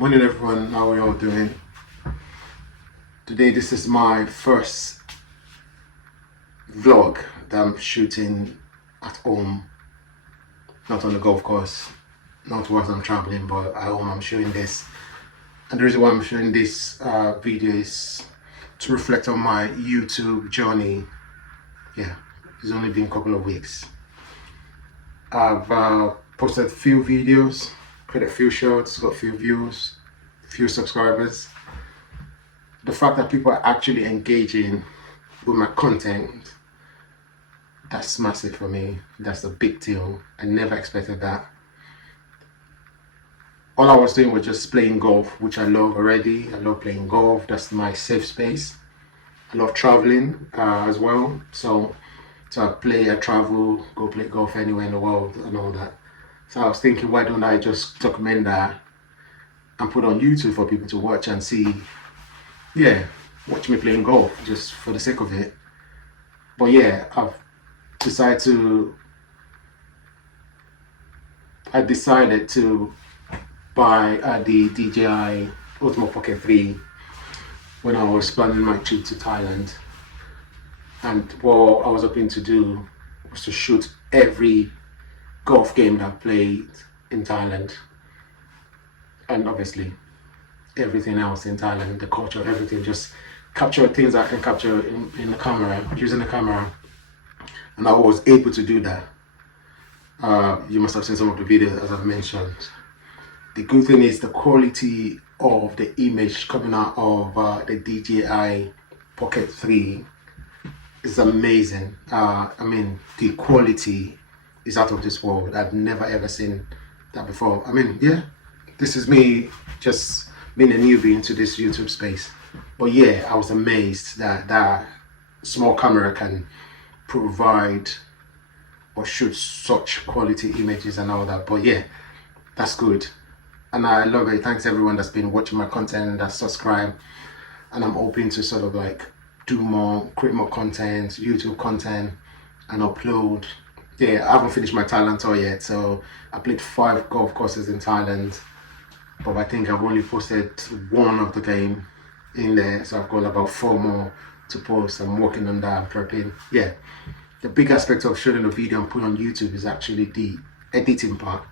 Morning everyone, how are you all doing? Today this is my first vlog that I'm shooting at home, not on the golf course, not whilst I'm traveling, but at home I'm shooting this. And the reason why I'm showing this video is to reflect on my YouTube journey. Yeah, it's only been a couple of weeks. I've posted a few videos, created a few shorts, got a few views, few subscribers. The fact that people are actually engaging with my content, that's massive for me. That's a big deal. I never expected that. All I was doing was just playing golf, which I love already. I love playing golf. That's my safe space. I love traveling as well. So I travel, go play golf anywhere in the world and all that. So I was thinking, why don't I just document that and put on YouTube for people to watch and see, watch me playing golf just for the sake of it. But yeah, I decided to buy the DJI Osmo Pocket 3 when I was planning my trip to Thailand. And what I was hoping to do was to shoot every golf game that I played in Thailand. And obviously everything else in Thailand, the culture, everything, just capture things I can capture in the camera, using the camera. And I was able to do that. You must have seen some of the videos as I've mentioned. The good thing is the quality of the image coming out of the DJI Pocket 3 is amazing. I mean, the quality is out of this world. I've never ever seen that before. I mean, yeah, this is me just being a newbie into this YouTube space. But yeah, I was amazed that that small camera can provide or shoot such quality images and all that. But yeah, that's good. And I love it. Thanks everyone that's been watching my content and that's subscribed. And I'm hoping to sort of like do more, create more content, YouTube content, and upload. Yeah, I haven't finished my Thailand tour yet, so I played 5 golf courses in Thailand, but I think I've only posted 1 of the game in there, so I've got about 4 more to post. I'm working on that, I'm prepping. Yeah, the big aspect of shooting a video and putting on YouTube is actually the editing part.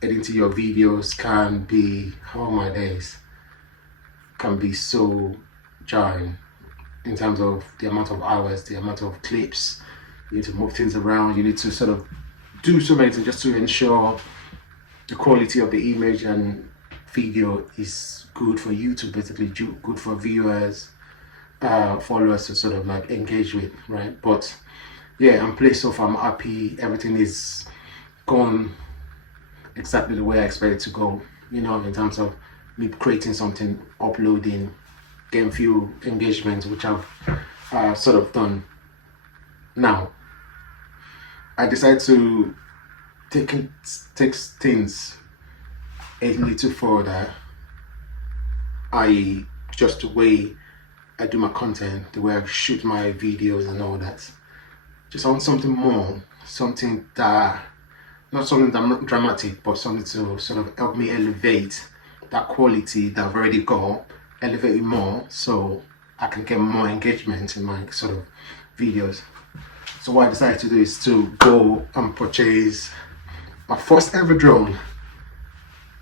Editing your videos can be, oh my days, can be so jarring in terms of the amount of hours, the amount of clips. You need to move things around, you need to sort of do so many things just to ensure the quality of the image and video is good for YouTube, basically good for viewers, followers to sort of like engage with, right? But yeah, I'm pleased so far, I'm happy, everything is gone exactly the way I expect it to go, you know, in terms of me creating something, uploading, getting few engagements, which I've sort of done. Now, I decided to take things a little further, i.e. just the way I do my content, the way I shoot my videos and all that. Just I want something more, something that, not something that dramatic, but something to sort of help me elevate that quality that I've already got, elevate it more so I can get more engagement in my sort of videos. So what I decided to do is to go and purchase my first ever drone.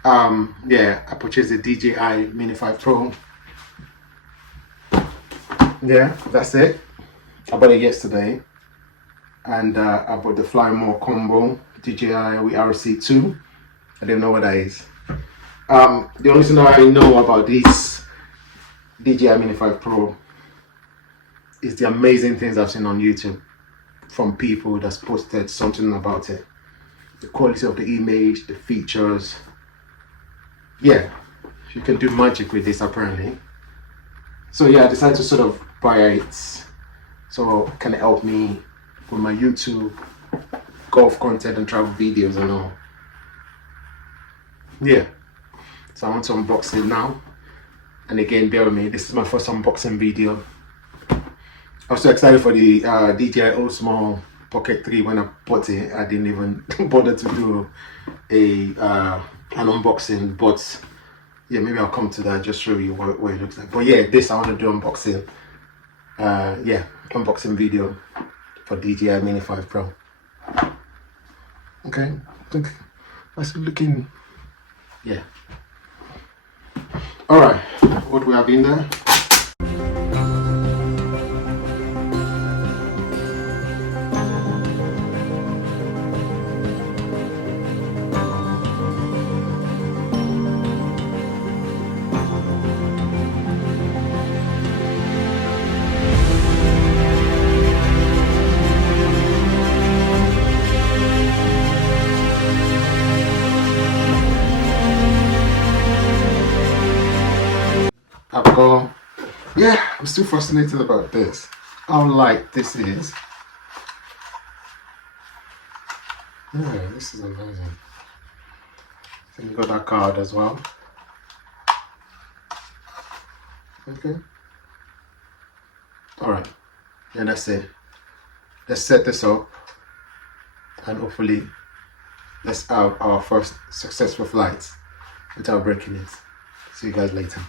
I purchased the DJI Mini 5 Pro. Yeah, that's it. I bought it yesterday. And I bought the Fly More combo DJI with RC2. I don't know what that is. The only thing that I know about this DJI Mini 5 Pro is the amazing things I've seen on YouTube from people that's posted something about it. The quality of the image, the features. Yeah, you can do magic with this apparently. So yeah, I decided to sort of buy it so it can help me with my YouTube golf content and travel videos and all. Yeah, so I want to unbox it now. And again, bear with me, this is my first unboxing video. I was so excited for the DJI Osmo Pocket 3 when I bought it. I didn't even bother to do an unboxing, but yeah, maybe I'll come to that, just show you what it looks like. But yeah, this I want to do unboxing. Yeah, unboxing video for DJI Mini 5 Pro. Okay, I think that's looking, yeah. All right, what do we have in there? I've got, yeah, I'm still fascinated about this. How light this is. Yeah, this is amazing. So you got that card as well. Okay. All right. Yeah, that's it. Let's set this up, and hopefully let's have our first successful flight without breaking it. See you guys later.